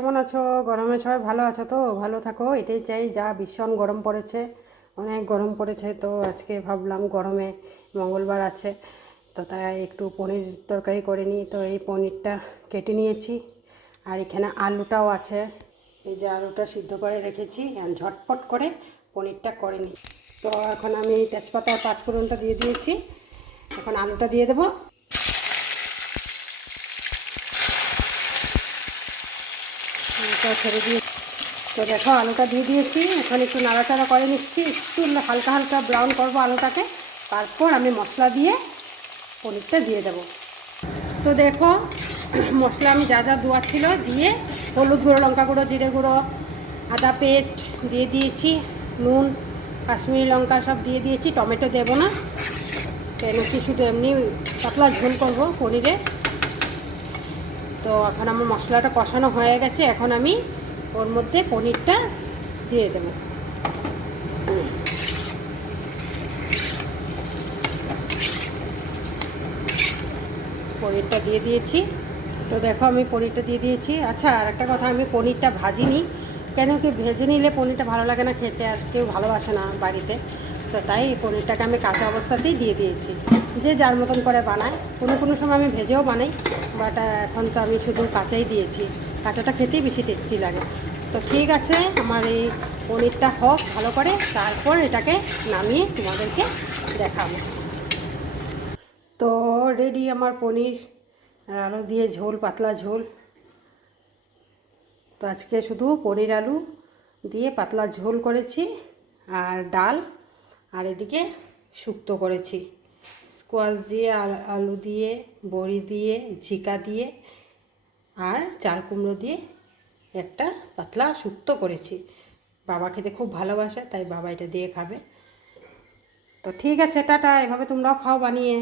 কেমন আছো? গরমে সবাই ভালো আছো তো? ভালো থাকো, এটাই চাই। যা ভীষণ গরম পড়েছে, অনেক গরম পড়েছে। তো আজকে ভাবলাম গরমে মঙ্গলবার আছে, তো তাই একটু পনির তরকারি করে নিই। তো এই পনিরটা কেটে নিয়েছি, আর এখানে আলুটাও আছে। এই যে আলুটা সিদ্ধ করে রেখেছি, আর ঝটপট করে পনিরটা করে নিই। তো এখন আমি তেজপাতা আর পাঁচফোড়নটা দিয়ে দিয়েছি, এখন আলুটা দিয়ে দেবো। আলুটা ছেড়ে দিয়ে, তো দেখো আলুটা দিয়ে দিয়েছি, এখন একটু নাড়াচাড়া করে নিচ্ছি, একটু হালকা হালকা ব্রাউন করবো আলুটাকে। তারপর আমি মশলা দিয়ে পনিরটা দিয়ে দেবো। তো দেখো মশলা আমি যা যা দেওয়ার ছিল দিয়ে, হলুদ গুঁড়ো, লঙ্কা গুঁড়ো, জিরে গুঁড়ো, আদা পেস্ট দিয়ে দিয়েছি, নুন, কাশ্মীরি লঙ্কা সব দিয়ে দিয়েছি। টমেটো দেবো না, কেন কি শুধু এমনি পাতলা ঝোল করবো পনিরে। তো এখন আমার মশলাটা কষানো হয়ে গেছে, এখন আমি ওর মধ্যে পনিরটা দিয়ে দেবো। পনিরটা দিয়ে দিয়েছি। তো দেখো আমি পনিরটা দিয়ে দিয়েছি। আচ্ছা, আর একটা কথা, আমি পনিরটা ভাজিনি, কেন কি ভেজে নিলে পনিরটা ভালো লাগে না খেতে, আর কেউ ভালোবাসে না বাড়িতে। তো তাই এই পনিরটাকে আমি কাঁচা অবস্থাতেই দিয়ে দিয়েছি। যে যার মতন করে বানায়, কোনো কোনো সময় আমি ভেজেও বানাই, বাট এখন তো আমি শুধু কাঁচাই দিয়েছি। কাঁচাটা খেতেই বেশি টেস্টি লাগে। তো ঠিক আছে, আমার এই পনিরটা হোক ভালো করে, তারপর এটাকে নামিয়ে তোমাদেরকে দেখাবো। তো রেডি আমার পনির আর আলু দিয়ে ঝোল, পাতলা ঝোল। তো আজকে শুধু পনির আলু দিয়ে পাতলা ঝোল করেছি, আর ডাল, আর এদিকে শুক্তো করেছি স্কোয়াশ দিয়ে, আলু দিয়ে, বড়ি দিয়ে, ঝিকা দিয়ে, আর চাল কুমড়ো দিয়ে একটা পাতলা শুক্তো করেছি। বাবা খেতে খুব ভালোবাসে, তাই বাবা এটা দিয়ে খাবে। তো ঠিক আছে, টাটা। এভাবে তোমরাও খাও বানিয়ে।